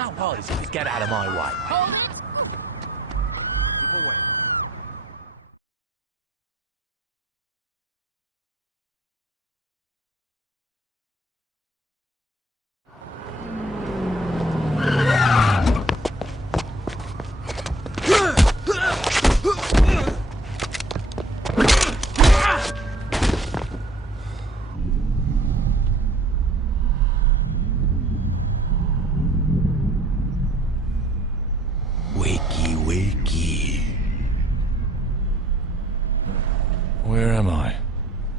How hard is it to get out of my way? Hold it! Keep away. Where am I?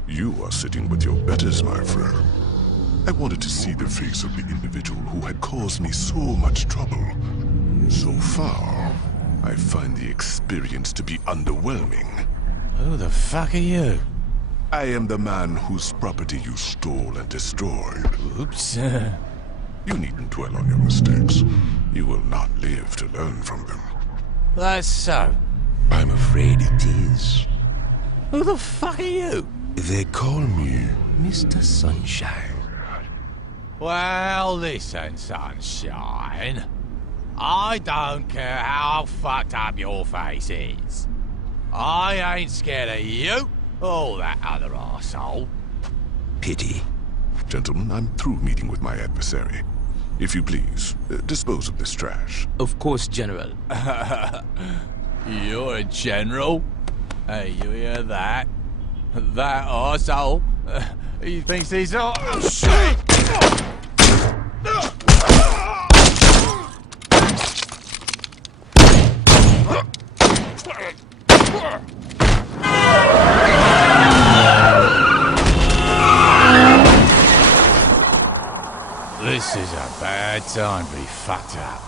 You are sitting with your betters, my friend. I wanted to see the face of the individual who had caused me so much trouble. So far, I find the experience to be underwhelming. Who the fuck are you? I am the man whose property you stole and destroyed. Oops. You needn't dwell on your mistakes. You will not live to learn from them. That's so. I'm afraid it is. Who the fuck are you? They call me Mr. Sunshine. Well, listen, Sunshine. I don't care how fucked up your face is. I ain't scared of you or that other arsehole. Pity. Gentlemen, I'm through meeting with my adversary. If you please, dispose of this trash. Of course, General. You're a general? Hey, you hear that? That arsehole? He thinks he's all... Oh, shit! This is a bad time to be fucked up.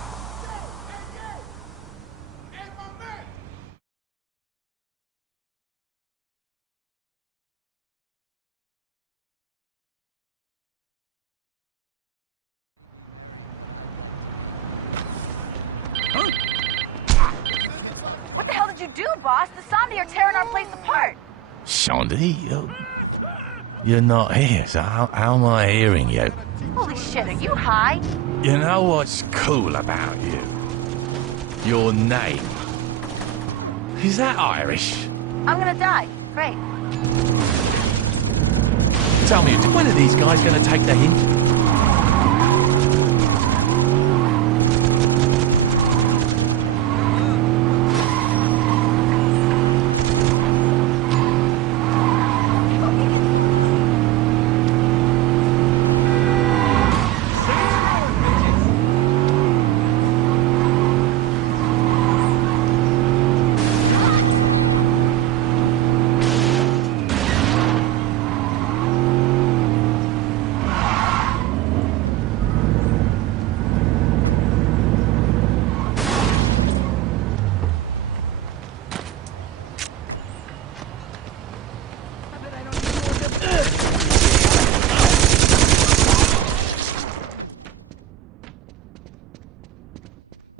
What the hell did you do, boss? The Samedi are tearing our place apart. Samedi, you're not here, so how am I hearing you? Holy shit, are you high? You know what's cool about you? Your name. Is that Irish? I'm gonna die. Great. Tell me, when are these guys gonna take the hint?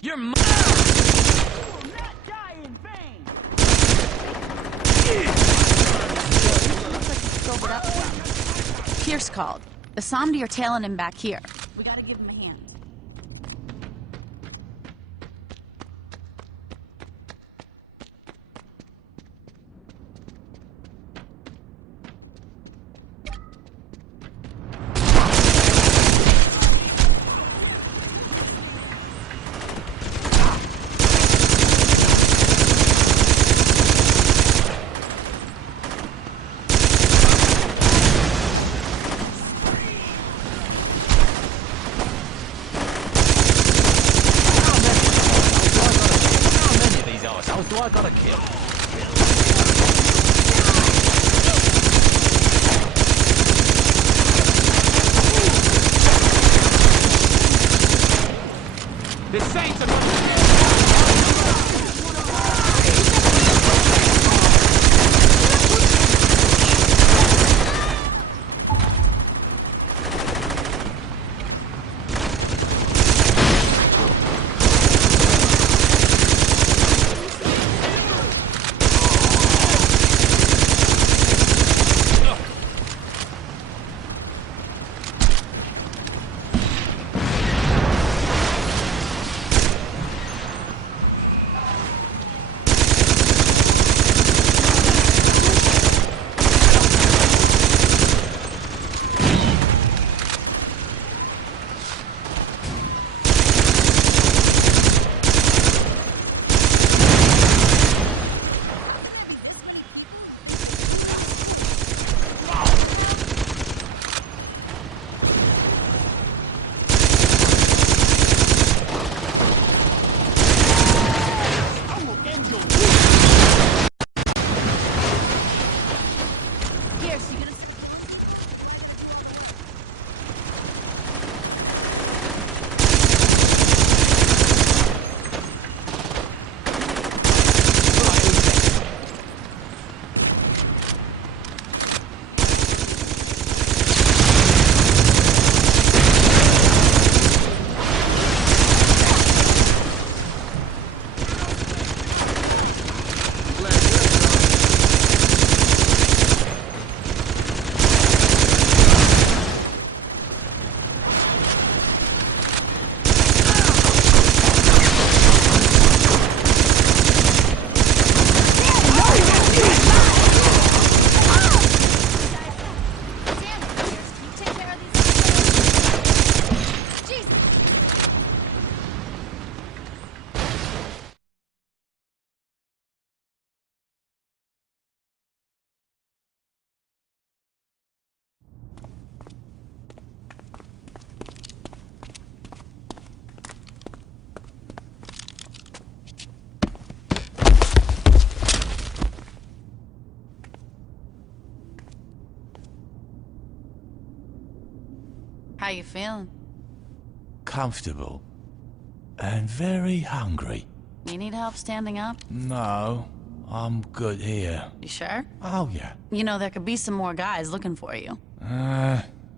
You're mine! You will not die in vain! Looks like he's sobered up some. Pierce called. The Samedi are tailing him back here. We gotta give him a hand. Do I gotta kill? The Saints are... How you feeling? Comfortable. And very hungry. You need help standing up? No, I'm good here. You sure? Oh, yeah. You know, there could be some more guys looking for you.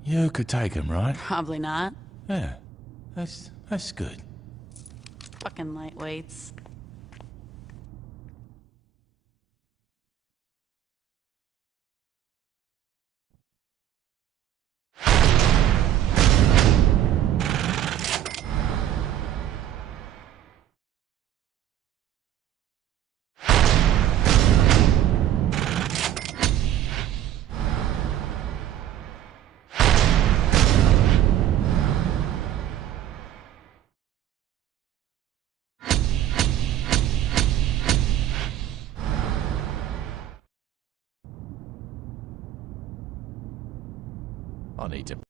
You could take him, right? Probably not. Yeah, that's good. Fucking lightweights. I need to